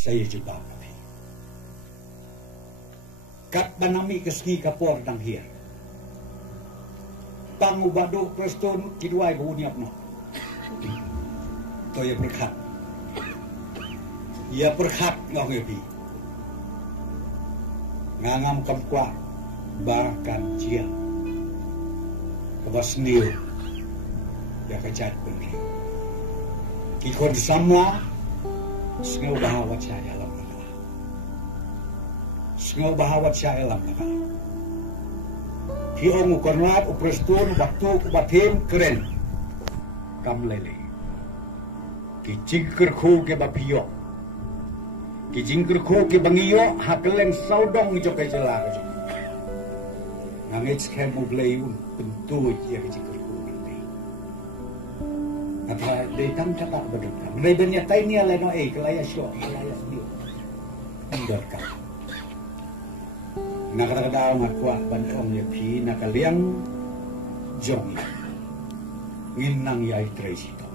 saya jebak api. Kat banami keski kapor dang hir. Pangubado Kriston kiduai bunyap no. To ya berkat. Ya berkat ngong ebi. Ngangam kamkwa bahkan cia. Kebas niu. Ya kejat pergi. Kikon sama sengaw bahawat siya alam na. Sengaw bahawat siya alam na. Hiong ukornat uprestun waktu ubatim keren. Kamlele. Kijingker ko ke bapiyo. Kijingker ko ke bangiyo hakeleng saudong jo ke jela ke. Ngangit skemu blayun pentu ya kijingker ko nanti. Kata detang kata berduka. Menaibennya taini ala no kelaya syo, kelaya sendiri. Enggak kan. Nakakadaw matwa banong ya pi nakaliang jong. Nginang yai tresito.